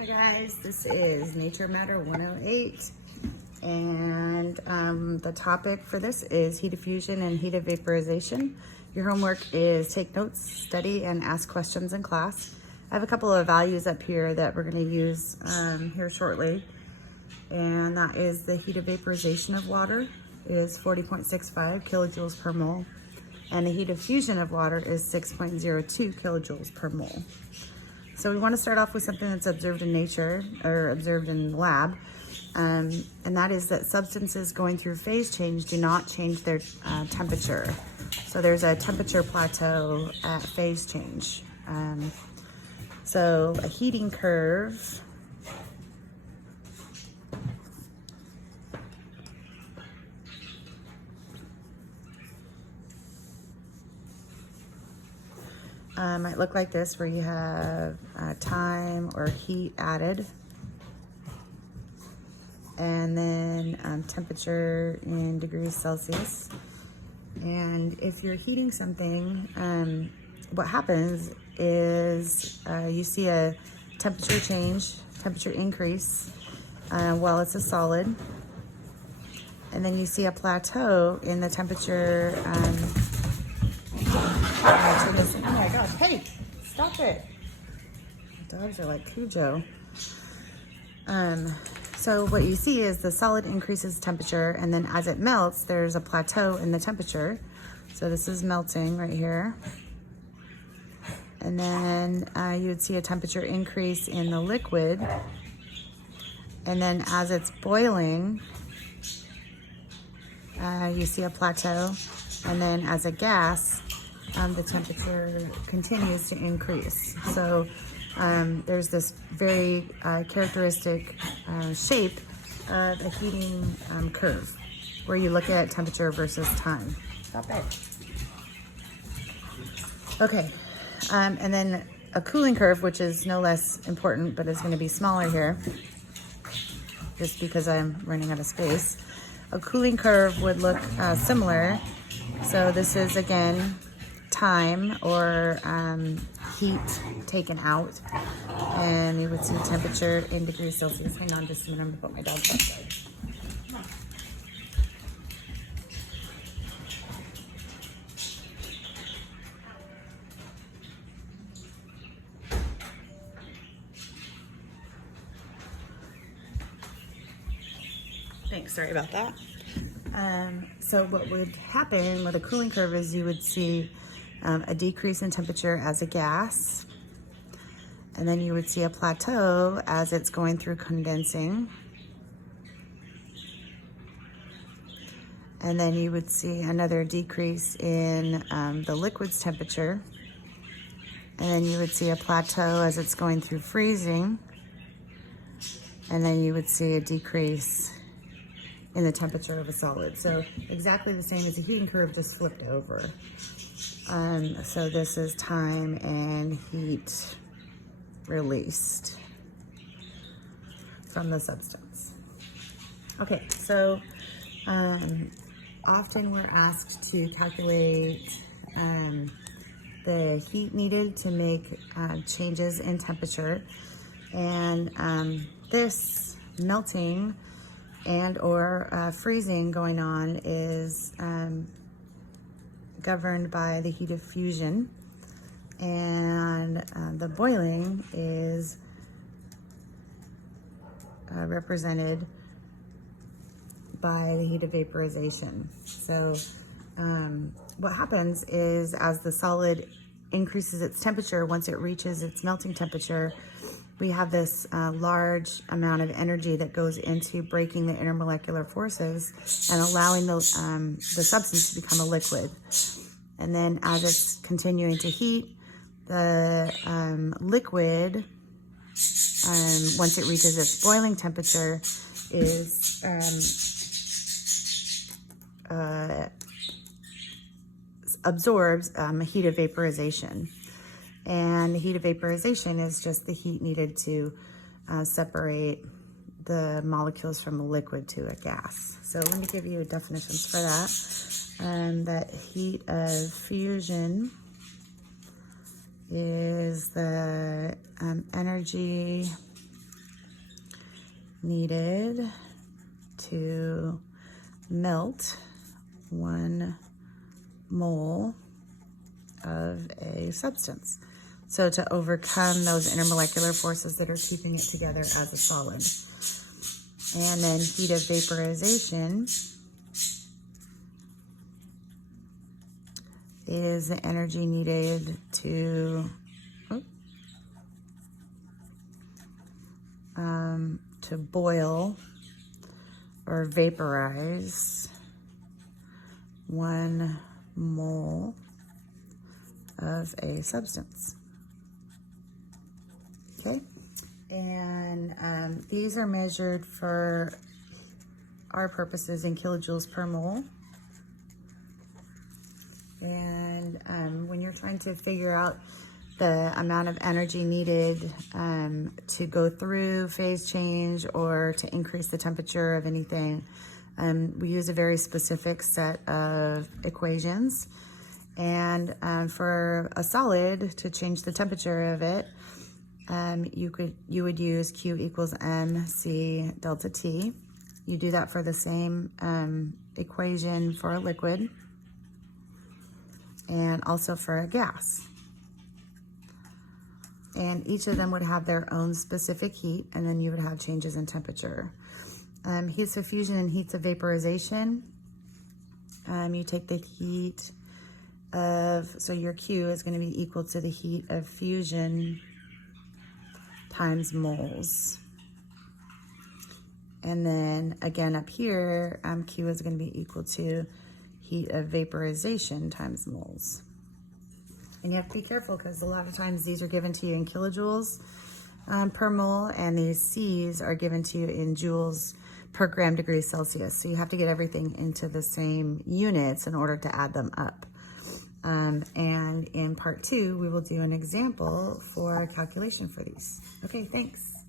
Hi guys, this is Nature Matter 108, and the topic for this is heat diffusion and heat of vaporization. Your homework is take notes, study, and ask questions in class. I have a couple of values up here that we're going to use here shortly, and that is the heat of vaporization of water is 40.65 kilojoules per mole, and the heat of fusion of water is 6.02 kilojoules per mole. So we want to start off with something that's observed in nature or observed in the lab, and that is that substances going through phase change do not change their temperature. So there's a temperature plateau at phase change. So a heating curve might look like this, where you have time or heat added, and then temperature in degrees Celsius. And if you're heating something, what happens is you see a temperature change, temperature increase while it's a solid, and then you see a plateau in the temperature. Oh my gosh, hey, stop it. The dogs are like Cujo. So what you see is the solid increases temperature, and then as it melts, there's a plateau in the temperature. So this is melting right here. And then you would see a temperature increase in the liquid. And then as it's boiling, you see a plateau. And then as a gas, the temperature continues to increase. So there's this very characteristic shape of a heating curve, where you look at temperature versus time. Stop it. Okay, and then a cooling curve, which is no less important, but is going to be smaller here, just because I'm running out of space. A cooling curve would look similar. So this is, again, time or heat taken out, and you would see temperature in degrees Celsius. Hang on just a minute, I'm gonna put my dog outside. Thanks, sorry about that. So what would happen with a cooling curve is you would see a decrease in temperature as a gas, and then you would see a plateau as it's going through condensing, and then you would see another decrease in the liquid's temperature, and then you would see a plateau as it's going through freezing, and then you would see a decrease in the temperature of a solid. So exactly the same as a heating curve, just flipped over. So this is time and heat released from the substance. Okay, so often we're asked to calculate the heat needed to make changes in temperature, and this melting and or freezing going on is governed by the heat of fusion, and the boiling is represented by the heat of vaporization. So what happens is, as the solid increases its temperature, once it reaches its melting temperature, we have this large amount of energy that goes into breaking the intermolecular forces and allowing the substance to become a liquid. And then as it's continuing to heat, the liquid, once it reaches its boiling temperature, is absorbs heat of vaporization. And the heat of vaporization is just the heat needed to separate the molecules from a liquid to a gas. So let me give you definitions for that. That heat of fusion is the energy needed to melt 1 mole of a substance. So to overcome those intermolecular forces that are keeping it together as a solid. And then heat of vaporization is the energy needed to boil or vaporize 1 mole of a substance. Okay, and these are measured for our purposes in kilojoules per mole. And when you're trying to figure out the amount of energy needed to go through phase change or to increase the temperature of anything, we use a very specific set of equations. And for a solid, to change the temperature of it, you would use Q equals mc delta T. You do that for the same equation for a liquid and also for a gas. And each of them would have their own specific heat, and then you would have changes in temperature. Heats of fusion and heats of vaporization. You take the heat of, so your Q is going to be equal to the heat of fusion times moles. And then again up here, Q is going to be equal to heat of vaporization times moles. And you have to be careful because a lot of times these are given to you in kilojoules per mole, and these C's are given to you in joules per gram degree Celsius. So you have to get everything into the same units in order to add them up. And in part 2, we will do an example for a calculation for these. Okay, thanks.